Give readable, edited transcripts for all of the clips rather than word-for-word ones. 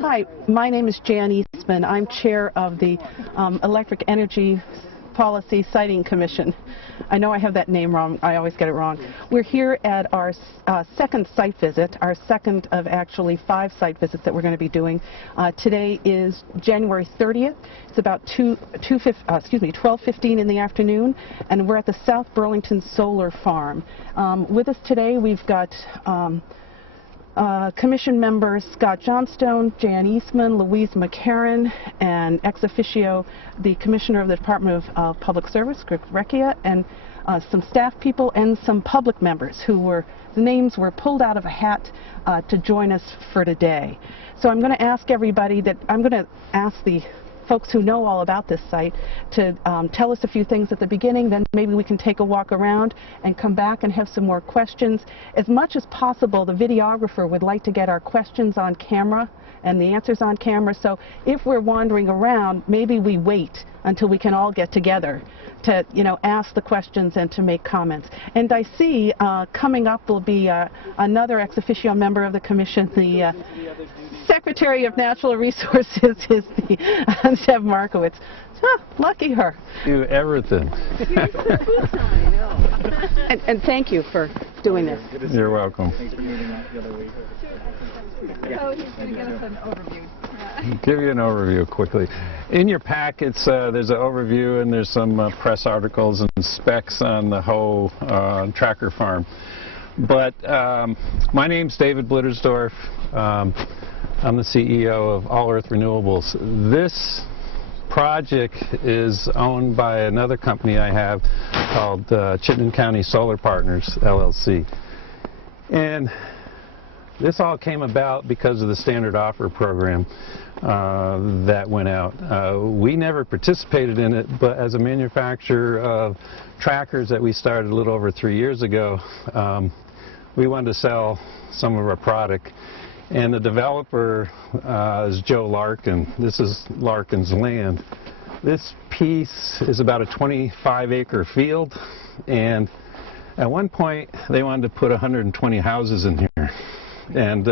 Hi, my name is Jan Eastman. I'm chair of the Electric Energy Policy Siting Commission. I know I have that name wrong. I always get it wrong. We're here at our second site visit, our second of actually 5 site visits that we're going to be doing. Today is January 30th. It's about 12:15 in the afternoon, and we're at the South Burlington Solar Farm. With us today, we've got Commission members Scott Johnstone, Jan Eastman, Louise McCarran, and ex officio the Commissioner of the Department of Public Service, Greg Recchia, and some staff people and some public members who the names were pulled out of a hat to join us for today. So I'm going to ask everybody I'm going to ask the folks who know all about this site to tell us a few things at the beginning, then maybe we can take a walk around and come back and have some more questions. As much as possible, the videographer would like to get our questions on camera and the answers on camera, so if we're wandering around, maybe we wait until we can all get together to, ask the questions and to make comments. And I see coming up will be another ex officio member of the Commission, the Secretary of Natural Resources is Zev Markowitz. Lucky her. Do everything. And thank you for doing this. You're welcome. Thanks for meeting up the other week. So he's going to give us an overview. Give you an overview quickly. In your packets, there's an overview and there's some press articles and specs on the whole tracker farm. But my name's David Blittersdorf. I'm the CEO of All Earth Renewables. This project is owned by another company I have called Chittenden County Solar Partners, LLC. And this all came about because of the standard offer program that went out. We never participated in it, but as a manufacturer of trackers that we started a little over 3 years ago, we wanted to sell some of our product. And the developer is Joe Larkin. This is Larkin's land. This piece is about a 25-acre field, and at one point they wanted to put 120 houses in here. And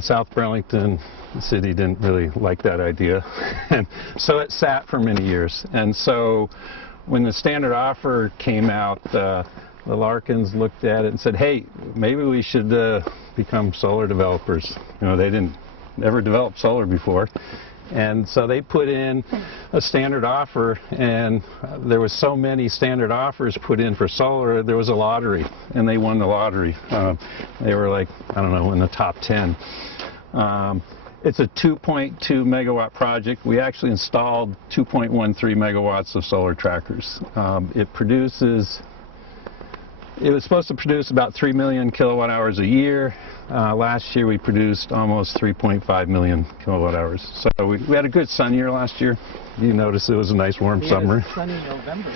South Burlington City didn't really like that idea, and so it sat for many years. And so when the standard offer came out, the Larkins looked at it and said, hey, maybe we should become solar developers. They didn't ever develop solar before. And so they put in a standard offer, and there was so many standard offers put in for solar, there was a lottery, and they won the lottery. They were like, I don't know, in the top 10. It's a 2.2 megawatt project. We actually installed 2.13 megawatts of solar trackers. It was supposed to produce about 3 million kilowatt hours a year. Last year we produced almost 3.5 million kilowatt hours. So we had a good sun year last year. You notice it was a nice warm summer. Sunny November.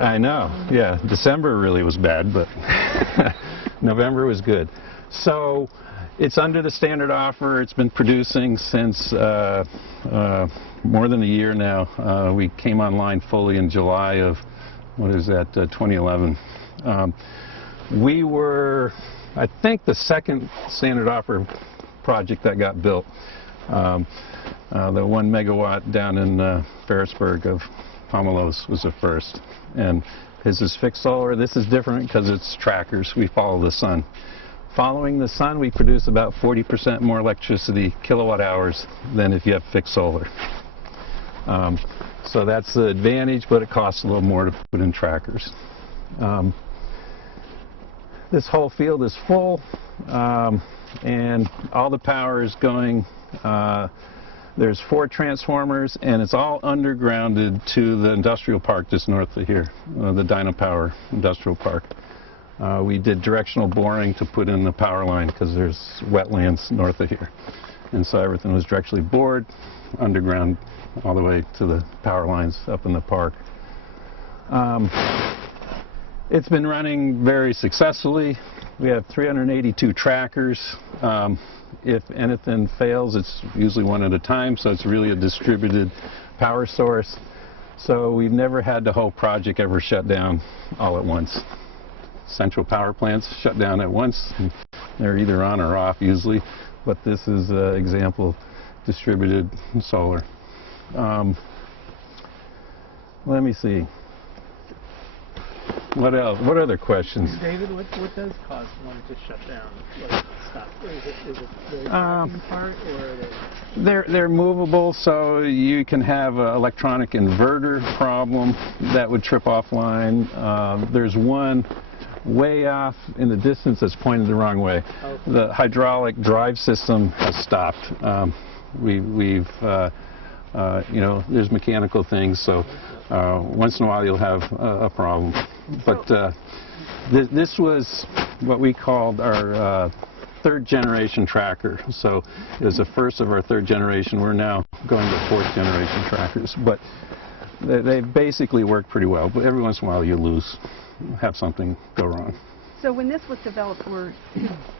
I know, yeah. December really was bad, but November was good. So it's under the standard offer. It's been producing since more than a year now. We came online fully in July of, 2011. We were, I think, the second standard offer project that got built. The 1 megawatt down in Ferrisburg of Pomelos was the first. And his is fixed solar. This is different because it's trackers. We follow the sun. Following the sun, we produce about 40% more electricity kilowatt hours than if you have fixed solar. So that's the advantage, but it costs a little more to put in trackers. This whole field is full, and all the power is going. There's 4 transformers, and it's all undergrounded to the industrial park just north of here, the Dynapower Industrial Park. We did directional boring to put in the power line because there's wetlands north of here. And so everything was directionally bored, underground, all the way to the power lines up in the park. It's been running very successfully. We have 382 trackers. If anything fails, it's usually one at a time, so it's really a distributed power source. So we've never had the whole project ever shut down all at once. Central power plants shut down at once. They're either on or off usually, but this is an example distributed solar. Let me see. What else? What other questions? David, what does cause one to shut down? Like stop? Is it the driving part or They're movable, so you can have an electronic inverter problem that would trip offline. There's one way off in the distance that's pointed the wrong way. Okay. The hydraulic drive system has stopped. We've you know, there's mechanical things, so once in a while you'll have a problem. But this was what we called our third generation tracker. So it was the first of our third generation. We're now going to fourth generation trackers. But they basically work pretty well. But every once in a while you have something go wrong. So when this was developed,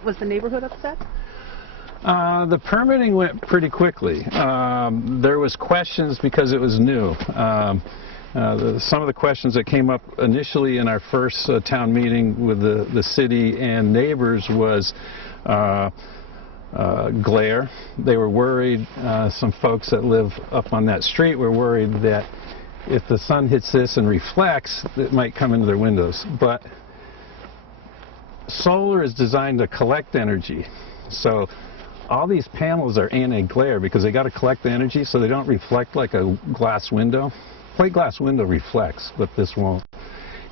was the neighborhood upset? The permitting went pretty quickly. There was questions because it was new. Some of the questions that came up initially in our first town meeting with the city and neighbors was glare. They were worried, some folks that live up on that street were worried that if the sun hits this and reflects, it might come into their windows. But solar is designed to collect energy. So all these panels are anti-glare because they got to collect the energy so they don't reflect like a glass window. Plate glass window reflects, but this won't.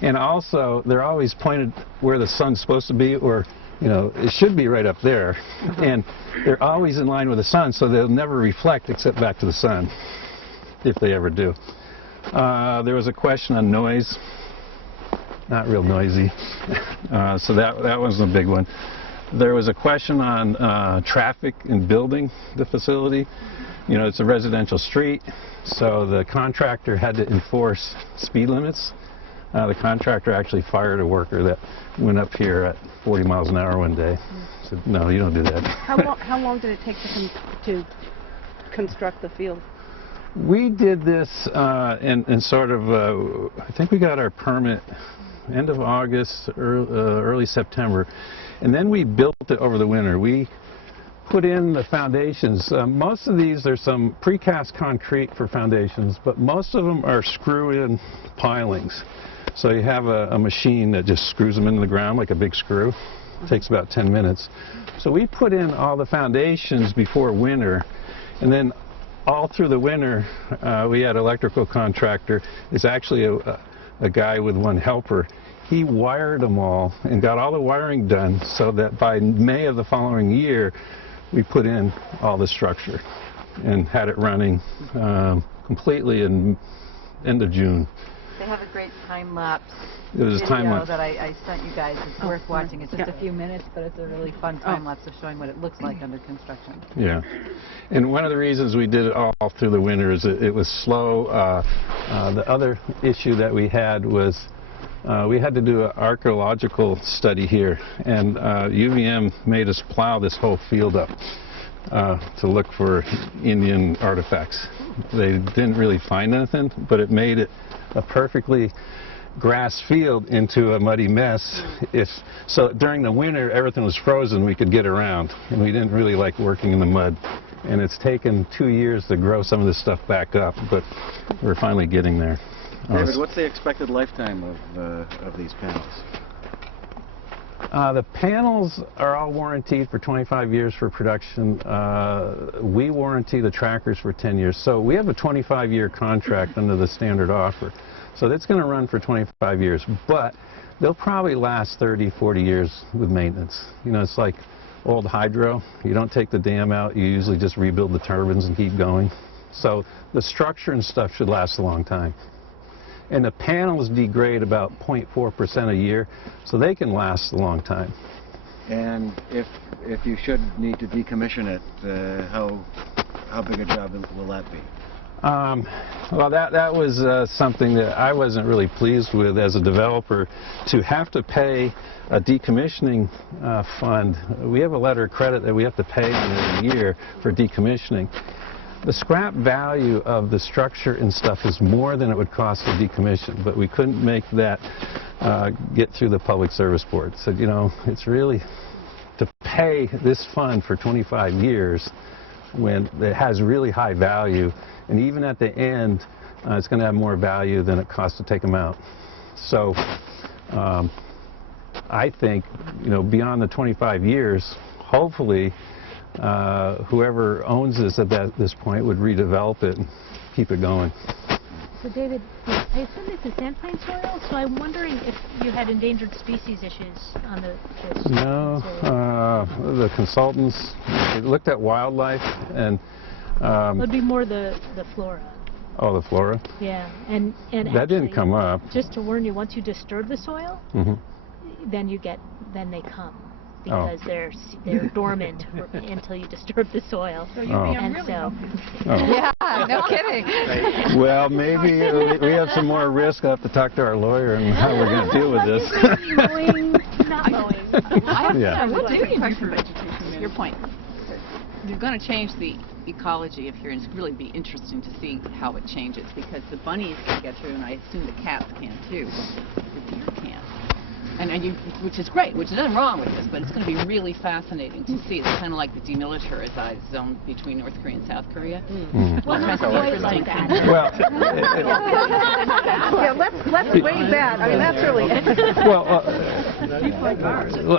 And also, they're always pointed where the sun's supposed to be, or, you know, it should be right up there. And they're always in line with the sun, so they'll never reflect except back to the sun, if they ever do. There was a question on noise. Not real noisy. So that was a big one. There was a question on traffic in building the facility. You know, it's a residential street, so the contractor had to enforce speed limits. The contractor actually fired a worker that went up here at 40 miles an hour one day. Said, no, you don't do that. How long did it take to construct the field? We did this in sort of, I think we got our permit end of August, early September. And then we built it over the winter. We put in the foundations. Most of these, there's some precast concrete for foundations, but most of them are screw-in pilings. So you have a machine that just screws them into the ground like a big screw. It takes about 10 minutes. So we put in all the foundations before winter, and then all through the winter, we had an electrical contractor. It's actually a guy with one helper. He wired them all and got all the wiring done so that by May of the following year, we put in all the structure and had it running completely in end of June. They have a great time-lapse It was a video time-lapse. that I sent you guys. It's worth watching. It's just a few minutes, but it's a really fun time-lapse of showing what it looks like under construction. Yeah. And one of the reasons we did it all through the winter is it was slow. The other issue that we had was we had to do an archaeological study here, and UVM made us plow this whole field up to look for Indian artifacts. They didn't really find anything, but it made it a perfectly grass field into a muddy mess. So during the winter, everything was frozen, we could get around, and we didn't really like working in the mud. And it's taken 2 years to grow some of this stuff back up, but we're finally getting there. David, what's the expected lifetime of these panels? The panels are all warranted for 25 years for production. We warranty the trackers for 10 years. So we have a 25-year contract under the standard offer. So that's going to run for 25 years. But they'll probably last 30, 40 years with maintenance. You know, it's like old hydro. You don't take the dam out. You usually just rebuild the turbines and keep going. So the structure and stuff should last a long time. And the panels degrade about 0.4% a year, so they can last a long time. And if you should need to decommission it, how big a job will that be? Well, that was something that I wasn't really pleased with as a developer, to have to pay a decommissioning fund. We have a letter of credit that we have to pay in a year for decommissioning. The scrap value of the structure and stuff is more than it would cost to decommission, but we couldn't make that get through the Public Service Board. So, you know, it's really to pay this fund for 25 years when it has really high value, and even at the end, it's going to have more value than it costs to take them out. So I think, beyond the 25 years, hopefully, whoever owns this at this point would redevelop it and keep it going. So David, I assume this is sandplain soil, so I'm wondering if you had endangered species issues on this No, soil. the consultants looked at wildlife and... It would be more the flora. Oh, the flora? Yeah, and that actually, didn't come up. Just to warn you, once you disturb the soil, then they come. Because they're dormant until you disturb the soil. So you're and really so. Yeah, no kidding. Well, maybe we have some more risk. I'll have to talk to our lawyer and how we're going to deal with this. Mowing, not mowing. Yeah. What do you do for vegetation? Your point. You're going to change the ecology of here, and it's really be interesting to see how it changes, because the bunnies can get through, and I assume the cats can too. The deer can't. And which is great, which is nothing wrong with this, but it's going to be really fascinating to see. It's kind of like the demilitarized zone between North Korea and South Korea. Well, not quite like that. Well, Yeah, let's waive that. I mean, that's really interesting. well,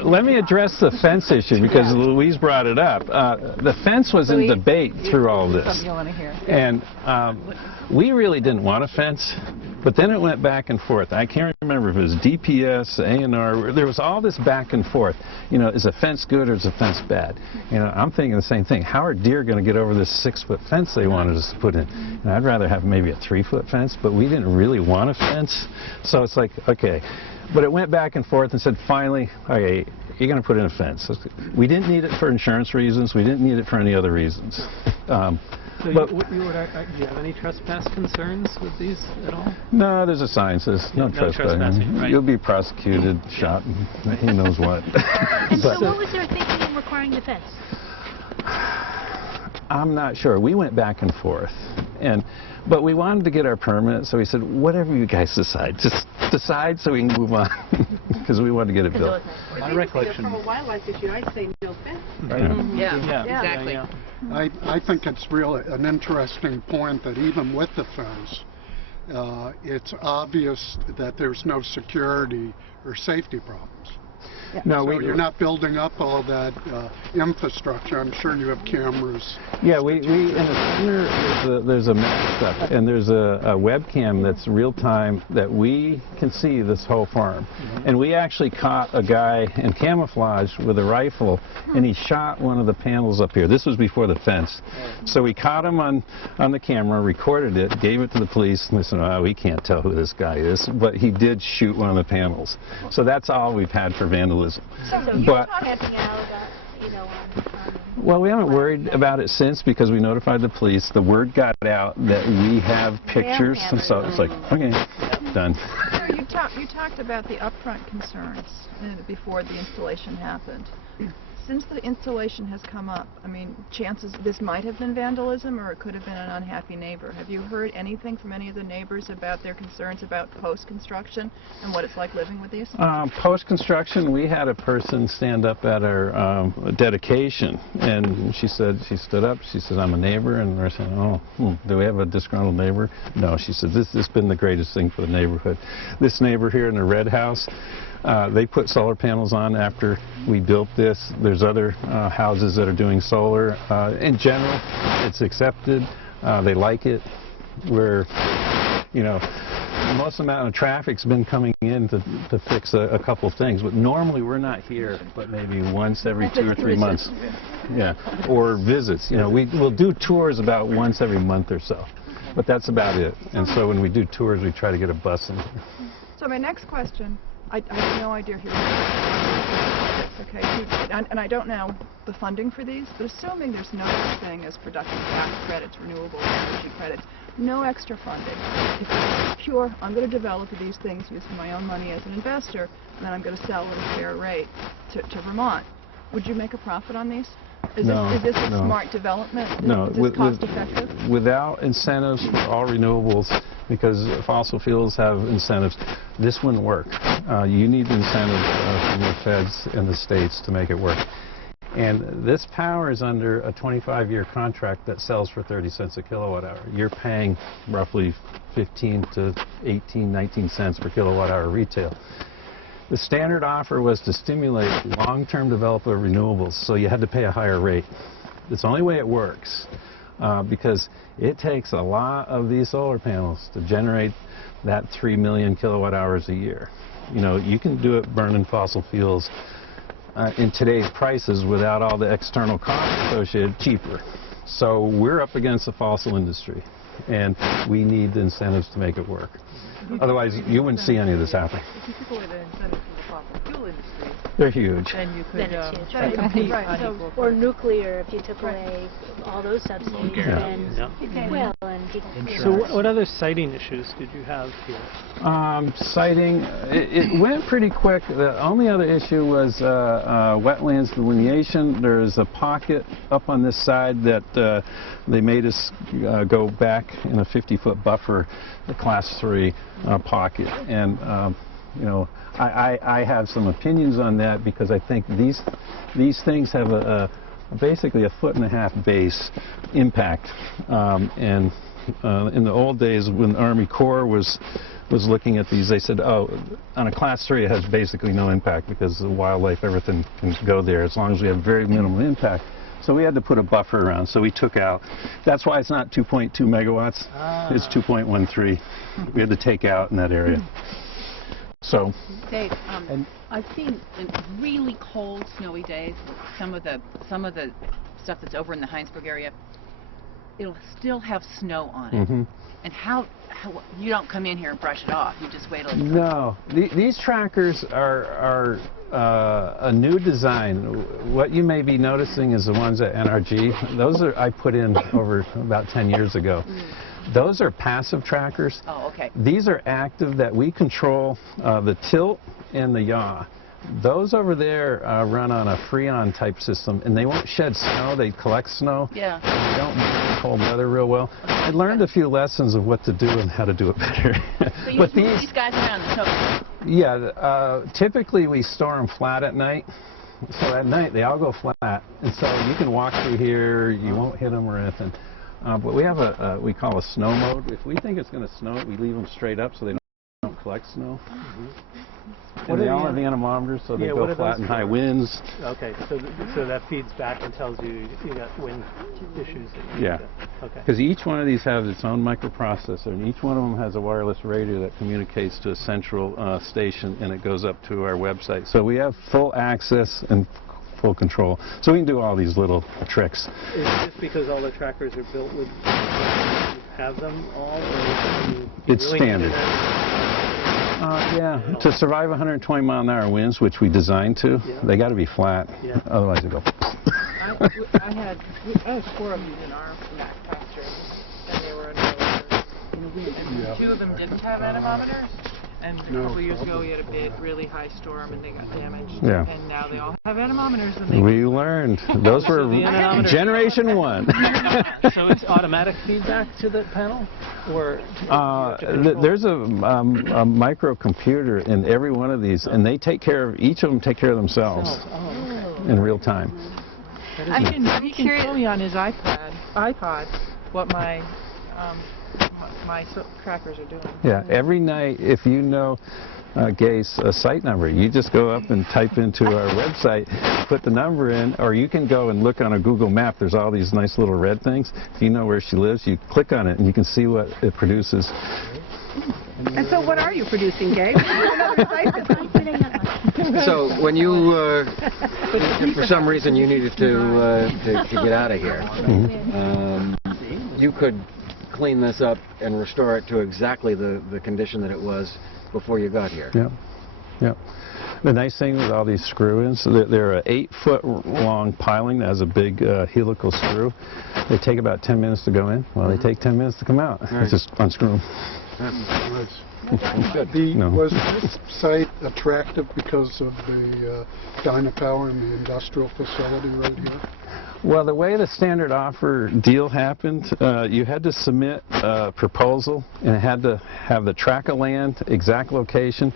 let me address the fence issue, because Louise brought it up. The fence was in debate through all this. Something you want to hear. And we really didn't want a fence, but then it went back and forth. I can't remember if it was DPS, A&R. There was all this back and forth. Is a fence good or is a fence bad? I'm thinking the same thing. How are deer going to get over this 6-foot fence they wanted us to put in? And I'd rather have maybe a 3-foot fence, but we didn't really want a fence. So it's like, okay. But it went back and forth and said, finally, okay, you're going to put in a fence. We didn't need it for insurance reasons. We didn't need it for any other reasons. So do you have any trespass concerns with these at all? No, there's a sign that says no trespassing. Right. You'll be prosecuted, shot, and who knows what. And so what was their thinking in requiring the fence? I'm not sure. We went back and forth, but we wanted to get our permit, so we said, whatever you guys decide, just decide so we can move on, because we wanted to get it built. My recollection. From a wildlife issue, I'd say no fence. Yeah, exactly. Yeah. I think it's really an interesting point that even with the fence, it's obvious that there's no security or safety problems. No, So you're not building up all that infrastructure. I'm sure you have cameras. Yeah, we in the center, there's a map stuff, and there's a webcam that's real time that we can see this whole farm. And we actually caught a guy in camouflage with a rifle, and he shot one of the panels up here. This was before the fence. So we caught him on the camera, recorded it, gave it to the police, and they said, oh, we can't tell who this guy is. But he did shoot one of the panels. So that's all we've had for vandalism. So you're camping out about, well, we haven't worried about it since, because we notified the police. The word got out that we have pictures, and so it's like, okay, done. So you talked about the upfront concerns before the installation happened. Since the installation has come up, I mean, chances this might have been vandalism, or it could have been an unhappy neighbor. Have you heard anything from any of the neighbors about their concerns about post-construction and what it's like living with these? Post-construction, we had a person stand up at our dedication, and she stood up, she said, I'm a neighbor, and we're saying, oh, do we have a disgruntled neighbor? No, she said, this has been the greatest thing for the neighborhood. This neighbor here in the red house, they put solar panels on after we built this. There's other houses that are doing solar. In general, it's accepted. They like it. We're, most amount of traffic's been coming in to fix a couple things. But normally we're not here, but maybe once every 2 or 3 months. Yeah, or visits. We'll do tours about once every month or so. But that's about it. And so when we do tours, we try to get a bus in. So my next question, I have no idea who this, okay? And I don't know the funding for these, but assuming there's no such thing as production tax credits, renewable energy credits, no extra funding. If it's pure, I'm going to develop these things using my own money as an investor, and then I'm going to sell at a fair rate to Vermont. Would you make a profit on these? Is this a smart development? No, is this cost effective? Without incentives for all renewables, because fossil fuels have incentives, this wouldn't work. You need incentives from the feds and the states to make it work. And this power is under a 25-year contract that sells for 30 cents a kilowatt hour. You're paying roughly 15 to 18, 19 cents per kilowatt hour retail. The standard offer was to stimulate long-term development of renewables, so you had to pay a higher rate. It's the only way it works, because it takes a lot of these solar panels to generate that 3 million kilowatt hours a year. You know, you can do it burning fossil fuels in today's prices without all the external costs associated cheaper. So we're up against the fossil industry, and we need the incentives to make it work. Otherwise, you wouldn't see any of this happening. If you took away the incentives from the fossil fuel industry, They're huge. then you Then could it's huge, compete right. on So, equal or footing. nuclear, if you took away all those subsidies, then, well, and people. So what other siting issues did you have here? Siting, it went pretty quick. The only other issue was wetlands delineation. There's a pocket up on this side that they made us go back in a 50-foot buffer, the Class 3 pocket. And you know, I have some opinions on that because I think these things have basically a 1.5-foot base impact. In the old days when the Army Corps was looking at these, they said, oh, on a Class 3 it has basically no impact because the wildlife, everything can go there as long as we have very minimal impact. So we had to put a buffer around, so we took out. That's why it's not 2.2 megawatts, it's 2.13. We had to take out in that area. So, Dave, I've seen in really cold, snowy days, some of the stuff that's over in the Heinsberg area, it'll still have snow on it. And how you don't come in here and brush it off? You just wait till it's no, these trackers are a new design. What you may be noticing is the ones at NRG. Those are I put in over about 10 years ago. Those are passive trackers. Oh, okay. These are active that we control the tilt and the yaw. Those over there run on a Freon type system, and they won't shed snow. They collect snow. Yeah. And they don't move in cold weather real well. I learned a few lessons of what to do and how to do it better. So you But move these guys around the snow. yeah, typically we store them flat at night. So at night they all go flat, and so you can walk through here. You won't hit them or anything. But we have we call a snow mode. If we think it's going to snow, we leave them straight up so they don't collect snow. And they all have anemometers, so they go flat in high winds. Okay, so that feeds back and tells you you got wind issues. Yeah. Okay. Because each one of these has its own microprocessor, and each one of them has a wireless radio that communicates to a central station, and it goes up to our website. So we have full access and full control. So we can do all these little tricks. Is it just because all the trackers are built with have them all? Or you It's really standard. need that? Yeah, to survive 120 mile an hour winds, which we designed to, they got to be flat. Yeah. Otherwise they go. I had 4 of these in our back pasture, and they were in 2 of them didn't have anemometers, and a couple years ago we had a big, really high storm and they got damaged, Yeah. and now they all have anemometers. And they We learned. Those were the anemometers- generation 1. So it's automatic feedback to the panel, or There's a microcomputer in every one of these, and they take care of, each of them take care of themselves in real time. He can show me on his iPod what my trackers are doing. Yeah, every night, if you know Gay's site number, you just go up and type into our website, put the number in, or you can go and look on a Google map. There's all these nice little red things. If you know where she lives, you click on it and you can see what it produces. And so what are you producing, Gay? So when you, if for some reason you needed to get out of here, you could clean this up and restore it to exactly the condition that it was before you got here. Yeah, yeah. The nice thing with all these screw-ins, they're an 8-foot long piling that has a big helical screw. They take about 10 minutes to go in. Well, they take 10 minutes to come out. Right. Just unscrew them. Was this site attractive because of the Dynapower and the industrial facility right here? Well, the way the standard offer deal happened, you had to submit a proposal, and it had to have the tract of land, exact location.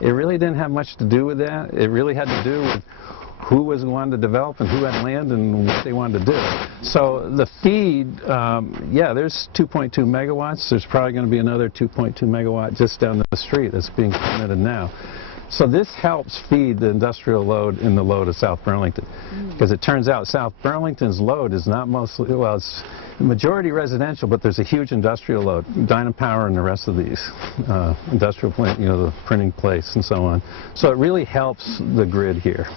It really didn't have much to do with that. It really had to do with who was wanting to develop and who had land and what they wanted to do. So the feed, yeah, there's 2.2 megawatts. There's probably going to be another 2.2 megawatt just down the street that's being permitted now. So this helps feed the industrial load in the load of South Burlington. Because it turns out South Burlington's load is not mostly, well, it's majority residential, but there's a huge industrial load. Dynapower and the rest of these industrial plant, you know, the printing place and so on. So it really helps the grid here.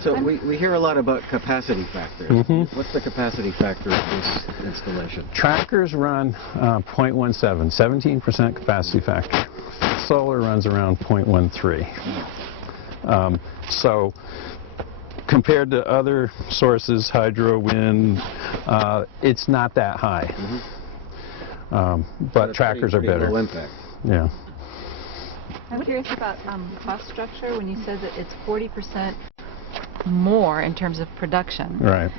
So we hear a lot about capacity factors. What's the capacity factor of this installation? Trackers run 0.17, 17% capacity factor. Solar runs around 0.13. So compared to other sources, hydro, wind, it's not that high. But trackers are better. Low impact. Yeah. I'm curious about cost structure. When you said that it's 40% more in terms of production. Right.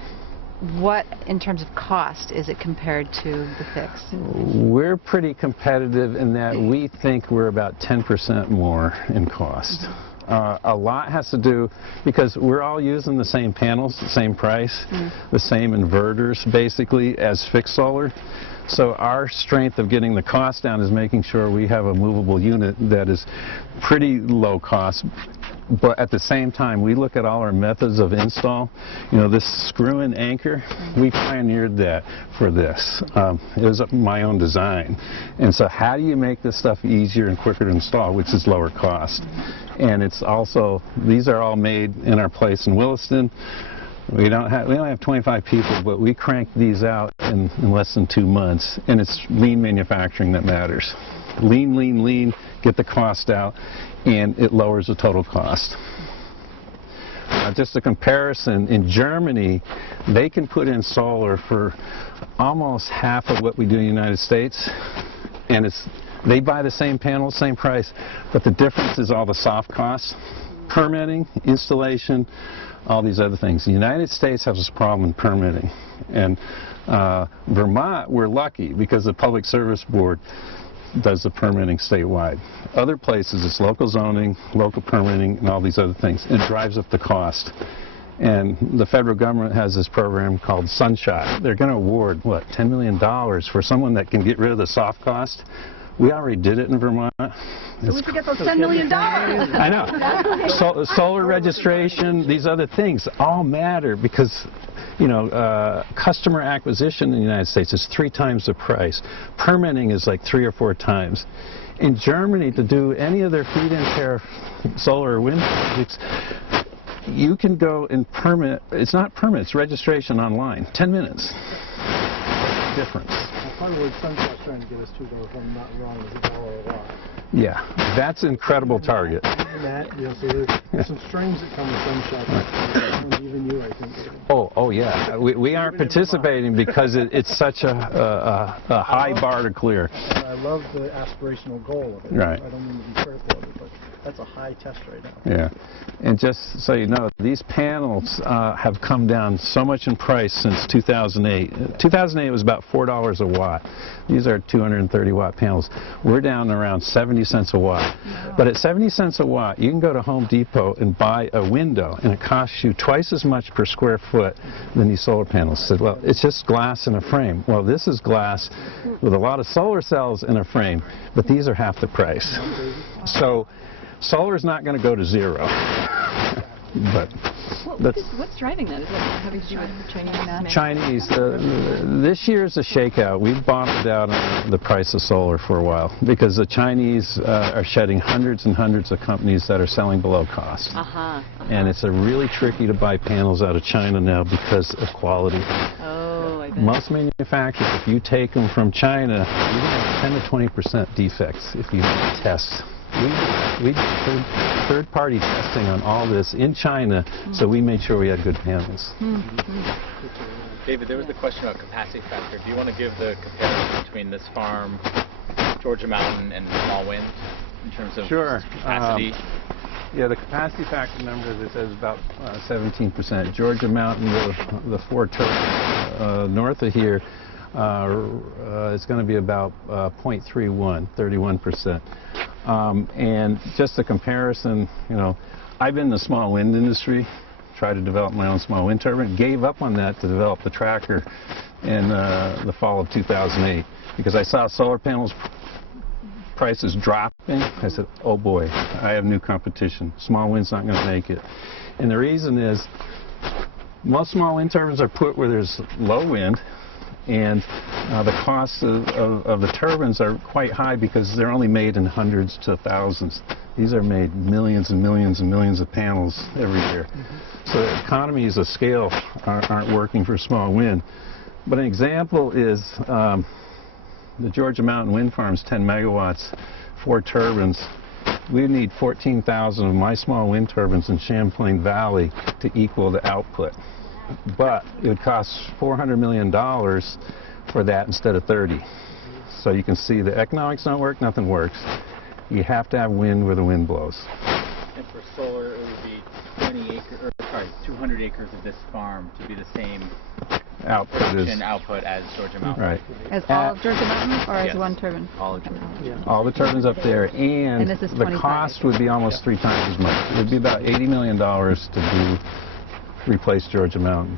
What, in terms of cost, is it compared to the fixed? We're pretty competitive in that we think we're about 10% more in cost. A lot has to do because we're all using the same panels, the same price, the same inverters basically as fixed solar. So our strength of getting the cost down is making sure we have a movable unit that is pretty low cost. But at the same time, we look at all our methods of install. You know, this screw-in anchor, we pioneered that for this. It was my own design. And so how do you make this stuff easier and quicker to install, which is lower cost? And it's also, these are all made in our place in Williston. We only have 25 people, but we crank these out in less than 2 months. And it's lean manufacturing that matters. Lean, lean, lean, get the cost out, and it lowers the total cost. Just a comparison, in Germany, they can put in solar for almost half of what we do in the United States, and they buy the same panels, same price, but the difference is all the soft costs, permitting, installation, all these other things. The United States has this problem in permitting, and Vermont, we're lucky because the Public Service Board does the permitting statewide. Other places, it's local zoning, local permitting, and all these other things. It drives up the cost. And the federal government has this program called Sunshot. They're going to award, what, $10 million for someone that can get rid of the soft cost. We already did it in Vermont. So we could get those $10 million. I know. Solar registration, these other things all matter because, you know, customer acquisition in the United States is 3 times the price. Permitting is like 3 or 4 times. In Germany, to do any of their feed-in tariff solar or wind projects, you can go and permit. It's not permit, it's registration online. 10 minutes. Difference. Part of what Sunshot's trying to get us to, though, if I'm not wrong, is $1 a watt. Yeah, that's an incredible target. And that, you know, so there's some strings that come with Sunshot. Even you, I think. Oh yeah. We aren't participating because it's such a high bar to clear. And I love the aspirational goal of it. Right. I don't mean to be critical of it, but that's a high test right now. Yeah. And just so you know, these panels have come down so much in price since 2008. 2008 was about $4 a watt. These are 230 watt panels. We're down around 70 cents a watt. Wow. But at 70 cents a watt, you can go to Home Depot and buy a window, and it costs you twice as much per square foot than these solar panels. I said, well, it's just glass in a frame. Well, this is glass with a lot of solar cells in a frame, but these are half the price. So solar's not going to go to zero. But what's driving that? Is that having to do with Chinese? Chinese. This year's a shakeout. We've bottomed out on the price of solar for a while because the Chinese are shedding hundreds and hundreds of companies that are selling below cost. And it's really tricky to buy panels out of China now because of quality. Oh, I bet. Most manufacturers, if you take them from China, you're going to have 10 to 20% defects if you test. We did third-party testing on all this in China, so we made sure we had good panels. David, there was the question about capacity factor. Do you want to give the comparison between this farm, Georgia Mountain, and Small Wind in terms of capacity? Yeah, the capacity factor number, as it says, is about 17%. Georgia Mountain, the 4 turrets north of here, it's going to be about 0.31, 31%. And just a comparison, you know, I've been in the small wind industry, tried to develop my own small wind turbine, gave up on that to develop the tracker in the fall of 2008 because I saw solar panels prices dropping. I said, oh boy, I have new competition. Small wind's not going to make it. And the reason is most small wind turbines are put where there's low wind, and the costs of the turbines are quite high because they're only made in hundreds to thousands. These are made millions and millions and millions of panels every year. So the economies of scale aren't working for small wind. But an example is the Georgia Mountain Wind Farm's 10 megawatts, 4 turbines. We need 14,000 of my small wind turbines in Champlain Valley to equal the output. But it would cost $400 million for that instead of 30. So you can see the economics don't work, nothing works. You have to have wind where the wind blows. And for solar, it would be 200 acres of this farm to be the same production output as Georgia Mountain. Right. As all of Georgia Mountain, or yes. as one turbine? All of Georgia Mountain. Yeah. All the turbines up there, and this is the cost would be almost 3 times as much. It would be about $80 million to replace Georgia Mountain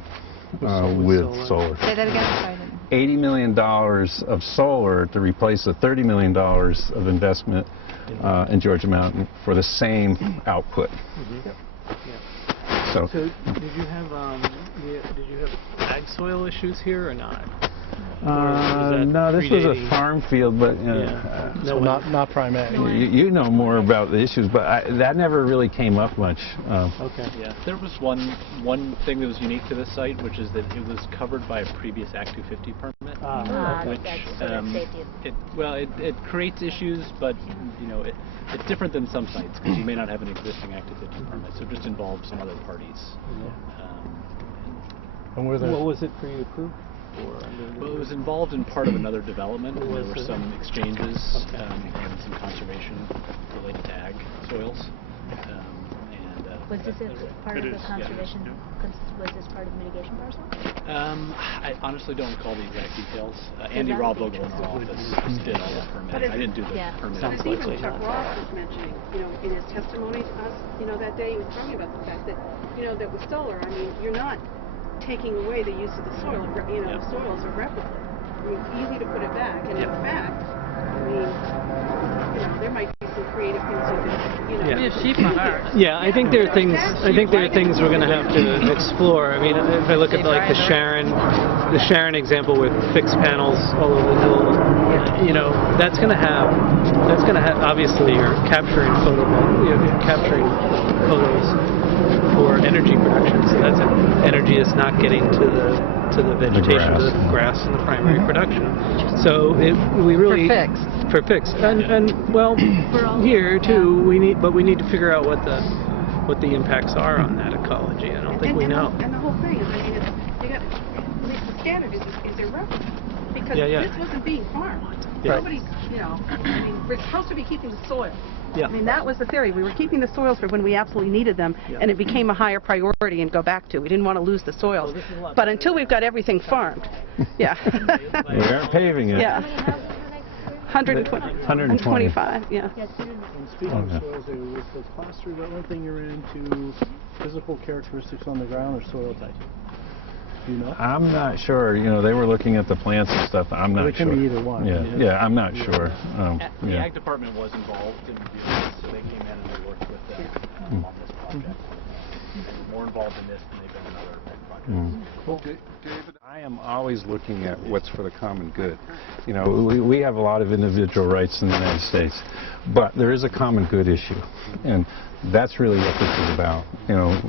with solar. Say that again. $80 million of solar to replace the $30 million of investment in Georgia Mountain for the same output. So did you have ag soil issues here or not? No, this was a farm field, but no, not prime ag. You know more about the issues, but that never really came up much. Okay. Yeah, there was one thing that was unique to this site, which is that it was covered by a previous Act 250 permit, which it creates issues, but it's different than some sites because you may not have an existing Act 250 permit, so it just involves some other parties. And what was it pre-approved? Well, it was involved in part of another development, and there were some exchanges and some conservation related to ag soils. Was this a part of the conservation? Was this part of the mitigation parcel? I honestly don't recall the exact details. Andy Roblow in our office did all the permitting. I didn't do the permitting. But even Chuck Ross was mentioning, in his testimony to us, that day he was talking about the fact that, that with solar, you're not taking away the use of the soil. The soils are replicable. Easy to put it back. And in fact, there might be some creative things you could, Yeah, I think there are things. I think there are things we're going to have to explore. If I look at the Sharon example with fixed panels all over the hill, that's going to have. Obviously, you're capturing capturing photos for energy production. So that's energy that's not getting to the vegetation, to the grass and the primary production. So we really for fixed. And here too we need to figure out what the impacts are on that ecology. I don't think we know. And the whole thing is, the standard is irrelevant because this wasn't being farmed. Nobody, we're supposed to be keeping the soil. Yeah. That was the theory. We were keeping the soils for when we absolutely needed them, and it became a higher priority and go back to. We didn't want to lose the soils. But until we've got everything farmed, we aren't paving it. Yeah. 125, yeah. And speaking of soils, with the plaster, the only thing you're into physical characteristics on the ground or soil type? Do you know? I'm not sure. They were looking at the plants and stuff. I'm not sure. It can be either one. Yeah, I'm not sure. The Ag Department was involved in reviewing this, so they came in and they worked with them on this project. They were more involved in this than they've been in other projects. Well, David, I am always looking at what's for the common good. We have a lot of individual rights in the United States, but there is a common good issue, and that's really what this is about.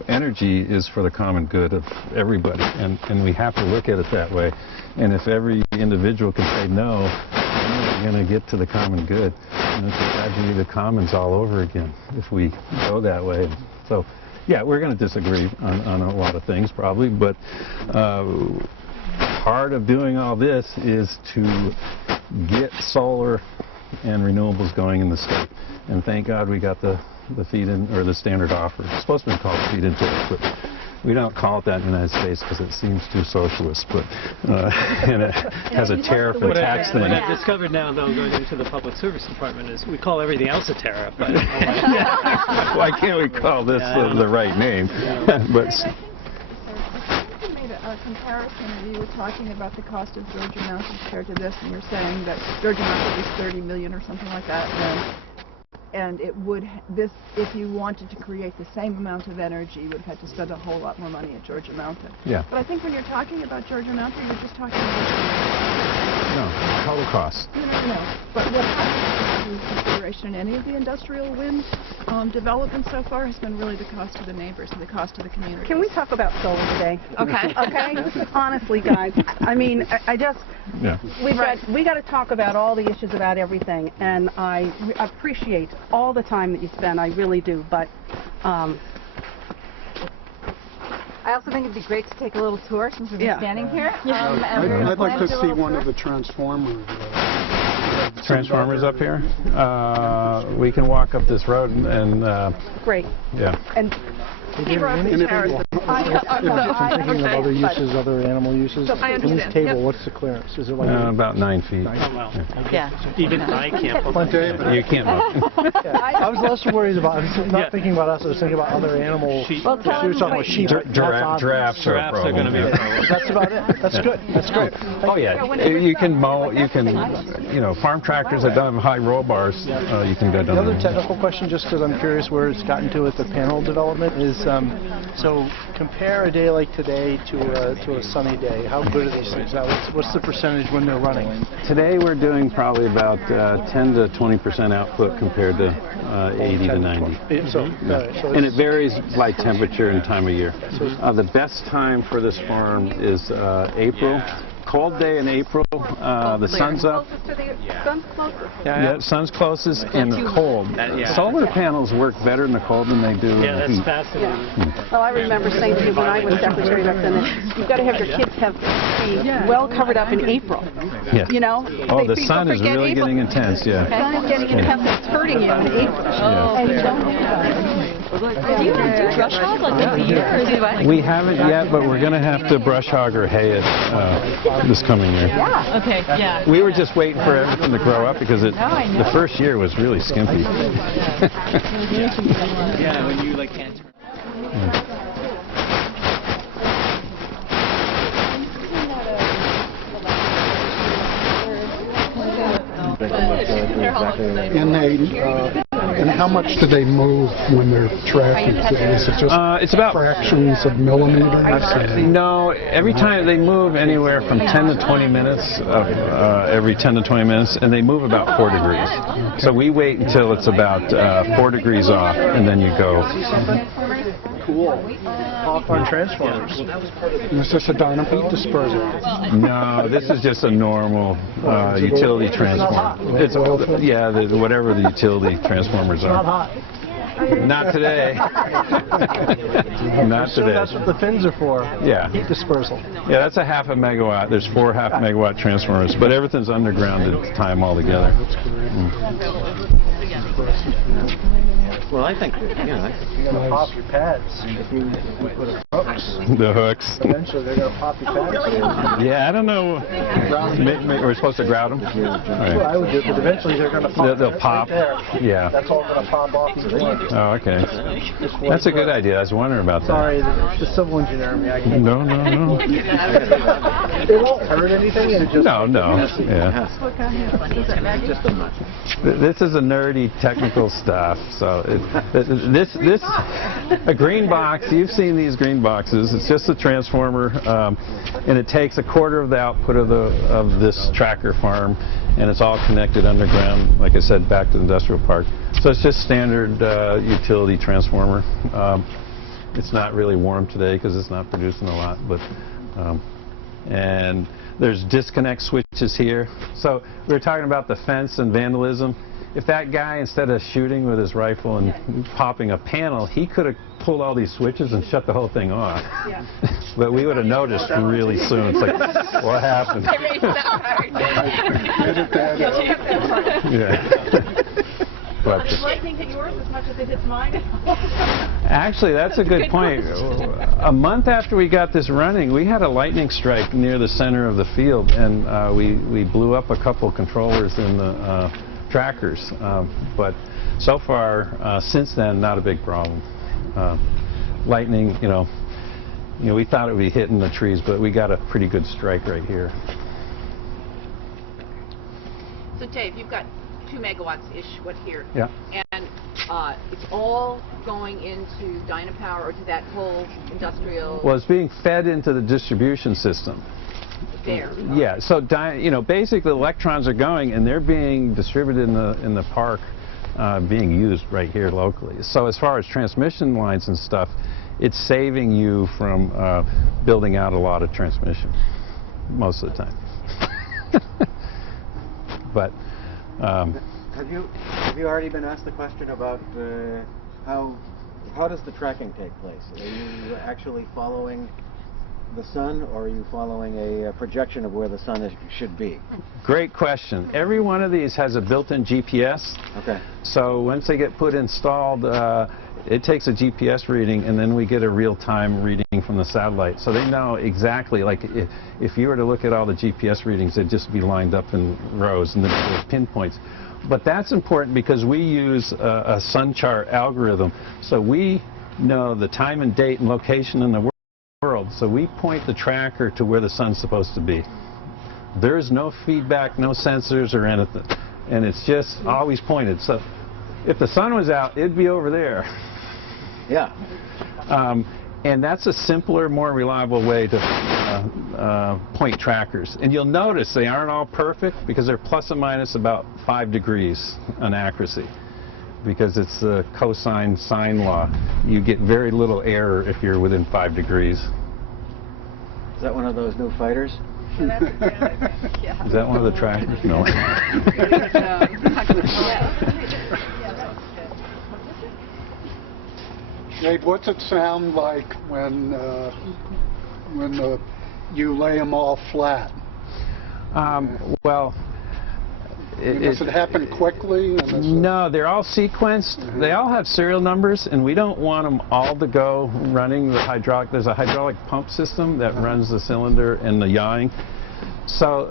Energy is for the common good of everybody, and we have to look at it that way. And if every individual can say no, we're never going to get to the common good. And it's a tragedy of the commons all over again if we go that way. So, yeah, we're going to disagree on a lot of things probably, but part of doing all this is to get solar and renewables going in the state. And thank God we got the feed-in, or the standard offer. It's supposed to be called feed-in to equipment. We don't call it that in the United States because it seems too socialist, but and it has a tariff and tax thing. What I've discovered now, though, going into the public service department is we call everything else a tariff. I don't know why. Why can't we call this the right name? But You made a comparison, and you were talking about the cost of Georgia Mountain compared to this, and you're saying that Georgia Mountain is 30 million or something like that, and it would, if you wanted to create the same amount of energy, you would have had to spend a whole lot more money at Georgia Mountain. Yeah. But I think when you're talking about Georgia Mountain, you're just talking about... no, total cost. No. But what happens in consideration in any of the industrial wind development so far has been really the cost to the neighbors and the cost to the community. Can we talk about solar today? Okay. Okay? Honestly, guys, I mean, I just, we got to talk about all the issues about everything, and I appreciate all the time that you spend. I really do, but I also think it'd be great to take a little tour since we've been standing here. I'd like to see one of the transformers. Transformers up here? We can walk up this road and great. Yeah. And keep up the terrace. If you're thinking of other uses, other animal uses, I in this understand. table, what's the clearance? Is it like about 9 feet. Yeah. Even I can't. You can't look. I was less worried about, I was not thinking about us, I was thinking about other animal issues. You're talking about sheep. Giraffes are a problem. Going to be a problem. That's about it. That's good. That's great. Oh yeah, you can mow. You can, farm tractors that don't have high roll bars. You can go down. The other technical question, just because I'm curious where it's gotten to with the panel development, is so compare a day like today to a sunny day. How good are these things now? What's the percentage when they're running? Today we're doing probably about 10 to 20% output compared to 80 to 90. And it varies by temperature and time of year. The best time for this farm is April. Cold day in April, the sun's up. Sun's closest. Yeah, sun's closest in the cold. Solar panels work better in the cold than they do in the heat. That's fascinating. Well, I remember saying to you when I was secretary back then, that you've got to have your kids be well covered up in April. Yeah. Oh, the They sun is really getting intense, The sun is getting intense, it's hurting you in April. And you don't do that. Do you brush hog like once a year? We haven't yet, but we're going to have to brush hog or hay it this coming year. Yeah. Okay. Yeah. We were just waiting for everything to grow up because the first year was really skimpy. Yeah, when you can't. And how much do they move when they're tracking? Is it just it's about fractions of millimeters? No, every time they move anywhere from 10 to 20 minutes, every 10 to 20 minutes, and they move about 4 degrees. So we wait until it's about 4 degrees off, and then you go. Cool. Off on transformers. Is this a dynamite disperser? No, this is just a normal utility transformer. It's whatever the utility transformers are. Not today. Not today. That's what the fins are for. Yeah. Heat dispersal. Yeah, that's a half a megawatt. There's 4 half-megawatt transformers, but everything's underground at the time altogether. Well, I think, you're going to pop your pads if you put hooks. The hooks. Eventually, they're going to pop your pads. Yeah, I don't know. We're supposed to grout them? That's what I would do, but eventually they're going to pop. They'll pop. Right there. Yeah. That's all going to pop off the thing. Oh, okay. That's a good idea. I was wondering about that. Sorry, the civil engineer in me. I can't. No. It won't hurt anything. And it just No. Yeah. This is a nerdy technical stuff. So a green box. You've seen these green boxes. It's just a transformer, and it takes a quarter of the output of this tracker farm, and it's all connected underground. Like I said, back to the industrial park. So it's just standard utility transformer. It's not really warm today because it's not producing a lot, but and there's disconnect switches here. So we were talking about the fence and vandalism. If that guy, instead of shooting with his rifle and popping a panel, he could have pulled all these switches and shut the whole thing off. Yeah. But we would have noticed really soon. It's like, what happened? It makes that hard. Yeah. but Does lightning hit yours as much as it hits mine? actually, that's a good point. A month after we got this running, we had a lightning strike near the center of the field, and we blew up a couple controllers in the trackers. But so far, since then, not a big problem. Lightning, you know, we thought it would be hitting the trees, but we got a pretty good strike right here. So Dave, you've got 2 megawatts-ish, what here? Yeah. And it's all going into Dynapower or to that whole industrial... Well, it's being fed into the distribution system. There. Yeah, so basically the electrons are going and they're being distributed in the park, being used right here locally. So as far as transmission lines and stuff, it's saving you from building out a lot of transmission most of the time. But have you already been asked the question about how does the tracking take place? Are you actually following the sun, or are you following a projection of where the sun should be? Great question. Every one of these has a built-in GPS. Okay. So once they get installed, it takes a GPS reading, and then we get a real-time reading from the satellite. So they know exactly, like if you were to look at all the GPS readings, they'd just be lined up in rows and then there's pinpoints. But that's important because we use a sun chart algorithm. So we know the time and date and location in the world. So we point the tracker to where the sun's supposed to be. There's no feedback, no sensors or anything. And it's just always pointed. So if the sun was out, it'd be over there. Yeah. And that's a simpler, more reliable way to point trackers. And you'll notice they aren't all perfect because they're plus or minus about 5 degrees on accuracy. Because it's the cosine sine law. You get very little error if you're within 5 degrees. Is that one of those new fighters? Is that one of the trackers? No. Dave, what's it sound like when you lay them all flat? Well, does it happen quickly? No, they're all sequenced. They all have serial numbers, and we don't want them all to go running the hydraulic. There's a hydraulic pump system that runs the cylinder and the yawing. So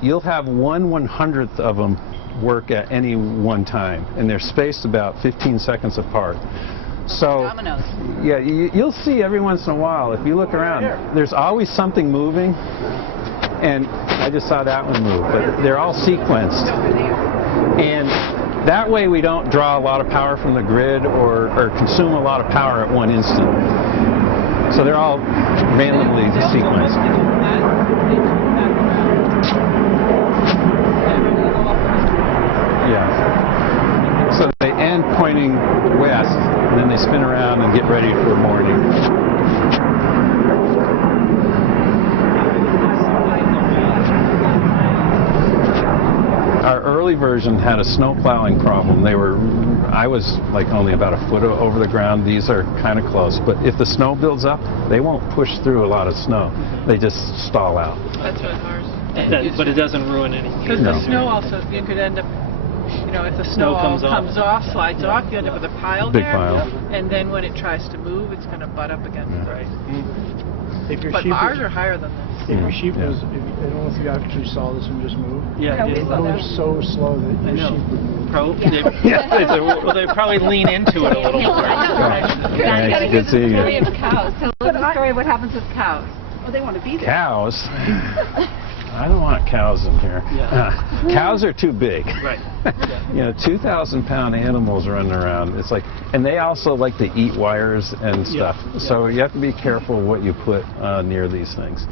you'll have 1/100th of them work at any one time, and they're spaced about 15 seconds apart. So, Dominoes. yeah, you'll see every once in a while, if you look around, there's always something moving, and I just saw that one move, but they're all sequenced. And that way we don't draw a lot of power from the grid or consume a lot of power at one instant. So they're all randomly sequenced. Yeah. So they end pointing west, and then they spin around and get ready for morning. Our early version had a snow plowing problem. I was like only about a foot over the ground. These are kind of close. But if the snow builds up, they won't push through a lot of snow. They just stall out. That's what ours. But it doesn't ruin anything. Because the snow also, you could end up, you know, if the snow all comes off, slides off, you end up with a pile Big there. pile. And then when it tries to move, it's going to butt up against it. Right. But ours are higher than this. If your sheep was, I don't know if you actually saw this one just move. Yeah, it was so slow that your sheep would move. Well, they probably lean into it a little more. Thanks. Good seeing you. Story of cows. Tell us the story of what happens with cows. Oh, they want to be there. Cows? I don't want cows in here. Cows are too big. Right. You know, 2,000-pound animals running around. It's like, and they also like to eat wires and stuff. So you have to be careful what you put near these things.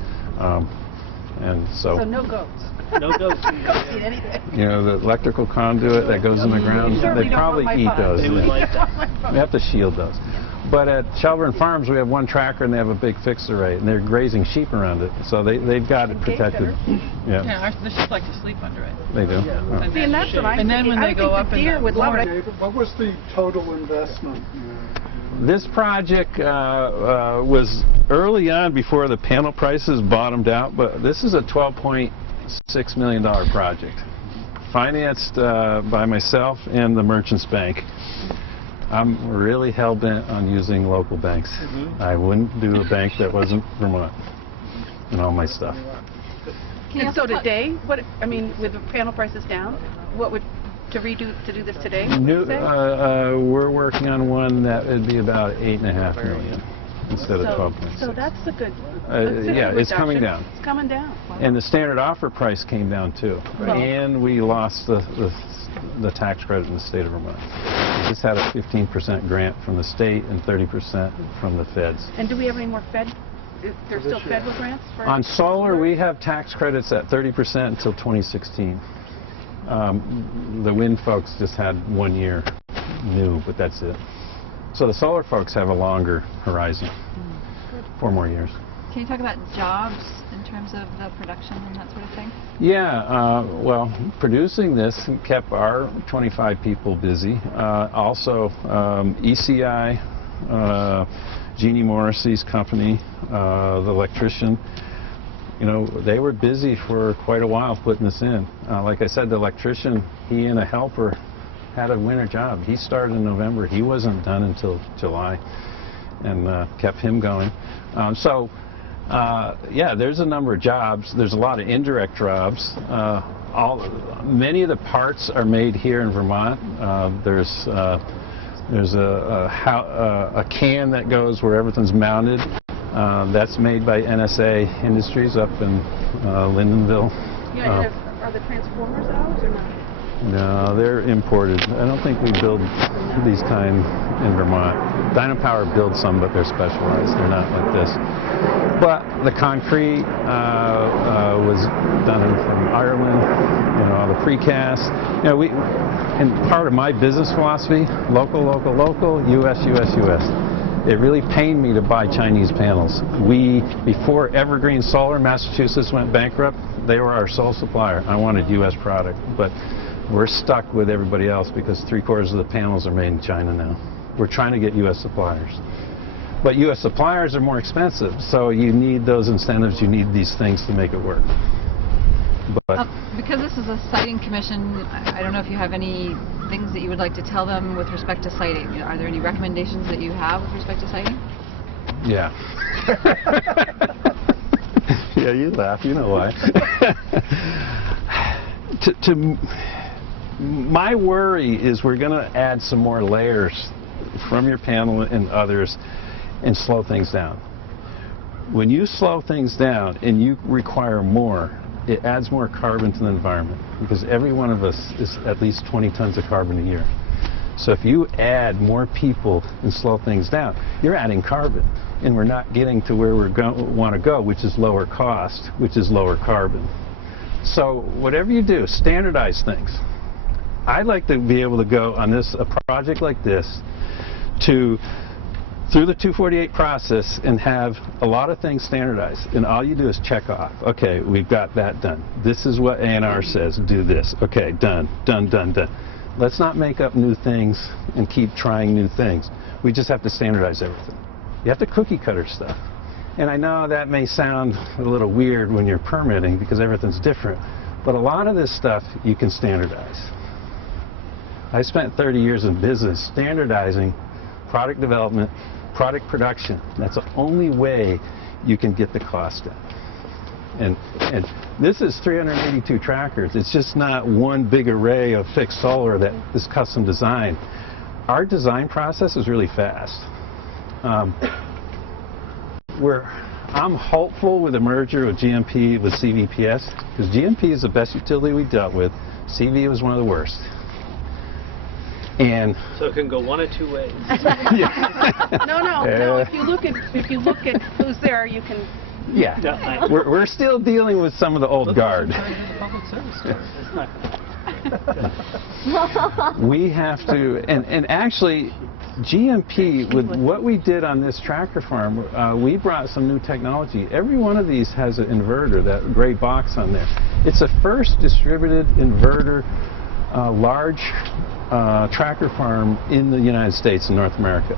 And so no goats. No goats. Goats eat anything. You know, the electrical conduit that goes in the ground, they probably eat those. They would like that. We have to shield those. But at Shelburne Farms, we have one tracker, and they have a big fixed array, and they're grazing sheep around it, so they've got it protected. Yeah, the sheep like to sleep under it. They do. Yeah. See, and that's what I'm And then when they go up in deer would love it. What was the total investment? This project was early on before the panel prices bottomed out, but this is a $12.6 million project. financed by myself and the Merchants Bank. I'm really hell-bent on using local banks. I wouldn't do a bank that wasn't Vermont and all my stuff. And so today, what, I mean, with the panel prices down, what would, to do this today, what would you say? We're working on one that would be about $8.5 million instead of 12.6. So that's a good, yeah, it's coming down. It's coming down. And the standard offer price came down too. Right. And we lost the tax credit in the state of Vermont. We just had a 15% grant from the state and 30% from the feds. And do we have any more there's still federal grants? On solar, we have tax credits at 30% until 2016. The wind folks just had 1 year new, but that's it. So the solar folks have a longer horizon, 4 more years. Can you talk about jobs in terms of the production and that sort of thing? Yeah, well, producing this kept our 25 people busy. Also, ECI, Jeannie Morrissey's company, the electrician, you know, they were busy for quite a while putting this in. Like I said, the electrician, he and a helper had a winter job. He started in November. He wasn't done until July, and kept him going. Yeah, there's a number of jobs. There's a lot of indirect jobs. Many of the parts are made here in Vermont. There's a can that goes where everything's mounted. That's made by NSA Industries up in Lyndonville. Yeah, are the transformers ours or not? No, they're imported. I don't think we build these kind in Vermont. Dynapower builds some, but they're specialized. They're not like this. But the concrete was done from Ireland. You know, the precast. You know, and part of my business philosophy: local, local, local. U.S., U.S., U.S. It really pained me to buy Chinese panels. Before Evergreen Solar, Massachusetts went bankrupt. They were our sole supplier. I wanted U.S. product, but we're stuck with everybody else because 3/4 of the panels are made in China now. We're trying to get U.S. suppliers. But U.S. suppliers are more expensive, so you need those incentives, you need these things to make it work. But because this is a siting commission, I don't know if you have any things that you would like to tell them with respect to siting. Are there any recommendations that you have with respect to siting? Yeah. Yeah, you laugh, you know why. My worry is we're going to add some more layers from your panel and others and slow things down. When you slow things down and you require more, it adds more carbon to the environment because every one of us is at least 20 tons of carbon a year. So if you add more people and slow things down, you're adding carbon, and we're not getting to where we want to go, which is lower cost, which is lower carbon. So whatever you do, standardize things. I'd like to be able to go on a project like this through the 248 process and have a lot of things standardized, and all you do is check off. Okay, we've got that done. This is what ANR says, do this. Okay, done, done, done, done. Let's not make up new things and keep trying new things. We just have to standardize everything. You have to cookie cutter stuff. And I know that may sound a little weird when you're permitting because everything's different, but a lot of this stuff you can standardize. I spent 30 years in business standardizing product development, product production. That's the only way you can get the cost down. And this is 382 trackers. It's just not one big array of fixed solar that is custom designed. Our design process is really fast. I'm hopeful with the merger of GMP with CVPS because GMP is the best utility we dealt with. CV was one of the worst. And so it can go one of two ways. No. If you look at who's there, you can. Yeah. We're still dealing with some of the old guard. We have to, and actually, GMP, with what we did on this tracker farm, we brought some new technology. Every one of these has an inverter, that gray box on there. It's a first distributed inverter, large tracker farm in the United States and North America.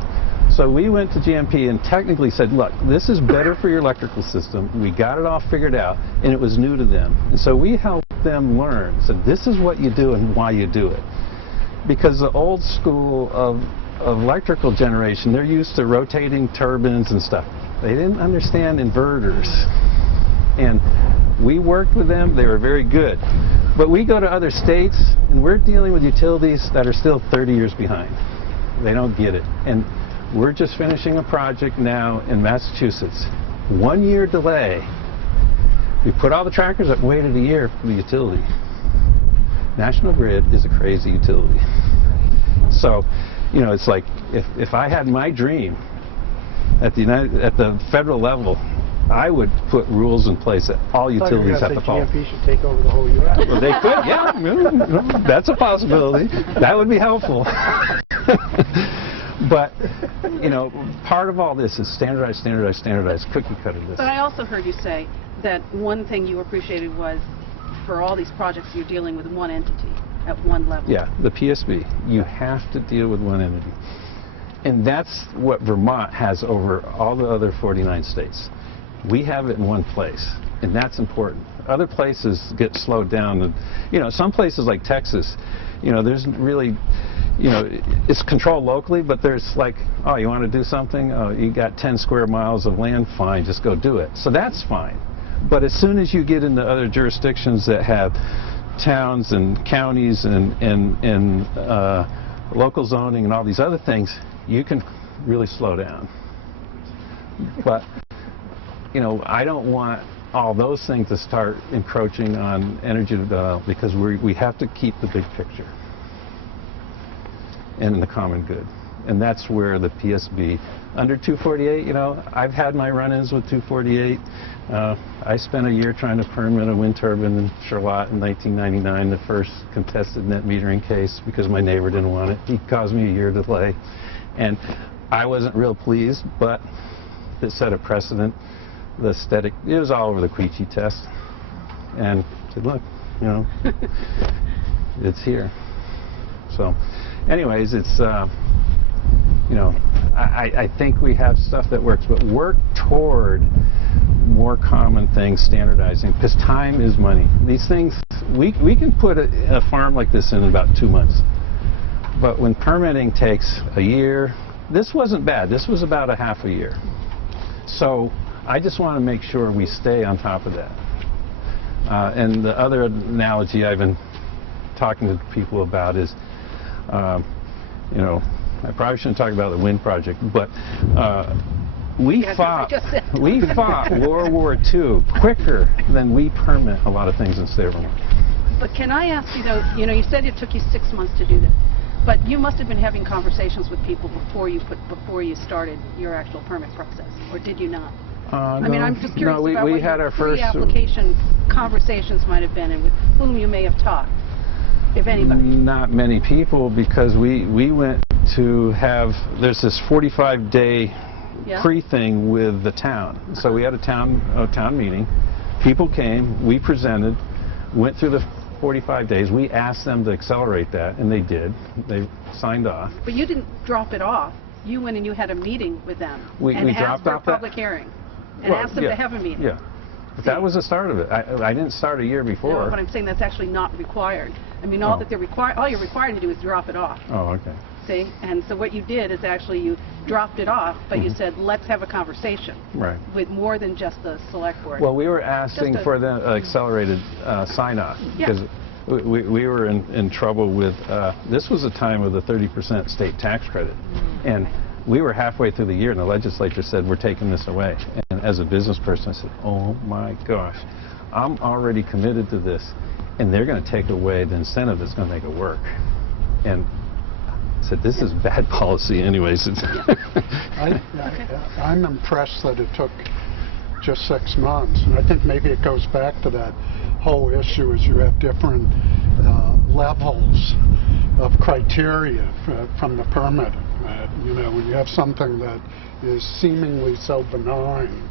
So we went to GMP and technically said, look, this is better for your electrical system. We got it all figured out, and it was new to them. And so we helped them learn. So this is what you do and why you do it. Because the old school of electrical generation, they're used to rotating turbines and stuff. They didn't understand inverters. And we worked with them. They were very good. But we go to other states, and we're dealing with utilities that are still 30 years behind. They don't get it. And we're just finishing a project now in Massachusetts. 1 year delay. We put all the trackers up and waited a year for the utility. National Grid is a crazy utility. So, you know, it's like if I had my dream at the federal level, I would put rules in place that all utilities have to follow. GMP should take over the whole U.S. Well, they could, yeah. That's a possibility. That would be helpful. But, you know, part of all this is standardize, standardize, standardize, cookie cutter this. But I also heard you say that one thing you appreciated was for all these projects you're dealing with one entity at one level. Yeah, the PSB. You have to deal with one entity. And that's what Vermont has over all the other 49 states. We have it in one place, and that's important. Other places get slowed down. And, you know, some places like Texas, you know, there's really, you know, it's controlled locally, but there's like, oh, you want to do something? Oh, you got 10 square miles of land, fine, just go do it. So that's fine. But as soon as you get into other jurisdictions that have towns and counties and local zoning and all these other things, you can really slow down. But, you know, I don't want all those things to start encroaching on energy development because we have to keep the big picture and the common good. And that's where the PSB, under 248, you know, I've had my run-ins with 248. I spent a year trying to permit a wind turbine in Charlotte in 1999, the first contested net metering case, because my neighbor didn't want it. He caused me a year delay. And I wasn't real pleased, but it set a precedent. The aesthetic, it was all over the Queechy test. And I said, look, you know, it's here. So, anyways, it's, you know, I think we have stuff that works, but work toward more common things, standardizing, because time is money. These things, we can put a farm like this in about 2 months. But when permitting takes a year, this wasn't bad. This was about a half a year. So I just want to make sure we stay on top of that. And the other analogy I've been talking to people about is, you know, I probably shouldn't talk about the wind project, but we fought World War II quicker than we permit a lot of things in the state of Vermont. But can I ask you, though, you know, you said it took you 6 months to do this, but you must have been having conversations with people before you started your actual permit process, or did you not? I mean, I'm just curious about what your pre-application conversations might have been and with whom you may have talked, if anybody. Not many people, because we went to have, there's this 45-day pre-thing with the town. So we had a town meeting. People came, we presented, went through the 45 days. We asked them to accelerate that, and they did. They signed off. But you didn't drop it off. You went and you had a meeting with them we asked for a dropped off public hearing and asked them to have a meeting. Yeah. But that was the start of it. I didn't start a year before. No, but I'm saying that's actually not required. I mean, all you're required to do is drop it off. Oh, okay. See? And so what you did is actually you dropped it off, but you said, let's have a conversation. Right. With more than just the select board. Well, we were asking for the accelerated sign-off. Because we were in trouble with, this was a time of the 30% state tax credit. And we were halfway through the year, and the legislature said, we're taking this away. And as a business person, I said, oh my gosh, I'm already committed to this, and they're going to take away the incentive that's going to make it work. And I said, this is bad policy anyways. I'm impressed that it took just 6 months, and I think maybe it goes back to that whole issue is you have different levels of criteria from the permitting. You know, when you have something that is seemingly so benign,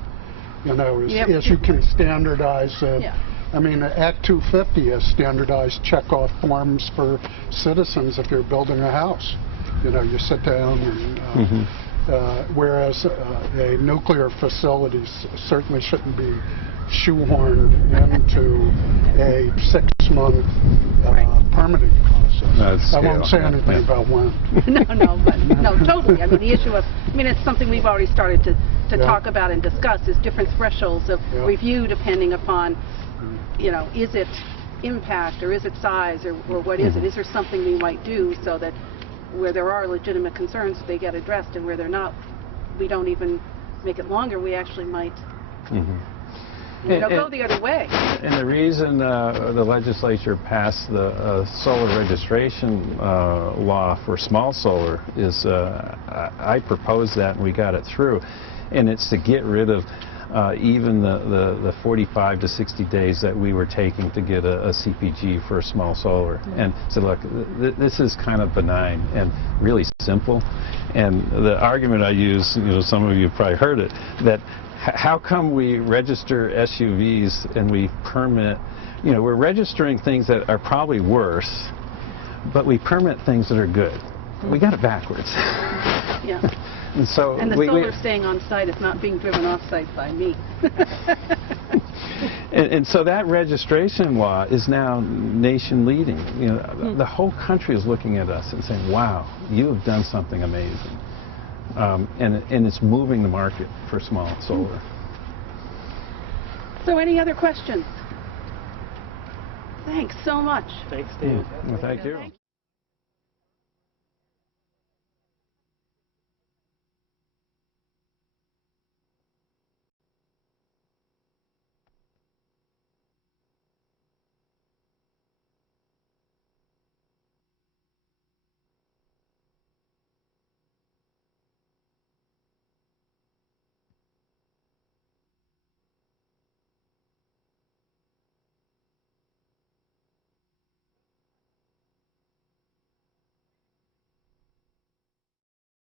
you know, as you can standardize it. Yeah. I mean, Act 250 has standardized checkoff forms for citizens if you're building a house. You know, you sit down and, whereas a nuclear facility certainly shouldn't be shoehorned into a 6-month permitting process. I won't say anything about when. No, totally. I mean, the issue of, it's something we've already started to talk about and discuss, is different thresholds of review depending upon, is it impact or is it size or what is it? Is there something we might do so that where there are legitimate concerns, they get addressed, and where they're not, we don't even make it longer, we actually might go the other way. And the reason the legislature passed the solar registration law for small solar is I proposed that and we got it through. And it's to get rid of even the 45 to 60 days that we were taking to get a CPG for a small solar. And so look, this is kind of benign and really simple. And the argument I use, some of you have probably heard it, that how come we register SUVs and we permit, we're registering things that are probably worse, but we permit things that are good. We got it backwards. Yeah. And so the solar staying on site is not being driven off site by me. and so that registration law is now nation leading. The whole country is looking at us and saying, wow, you have done something amazing. And it's moving the market for small solar. So any other questions? Thanks so much. Thanks, Dave. Well, thank you.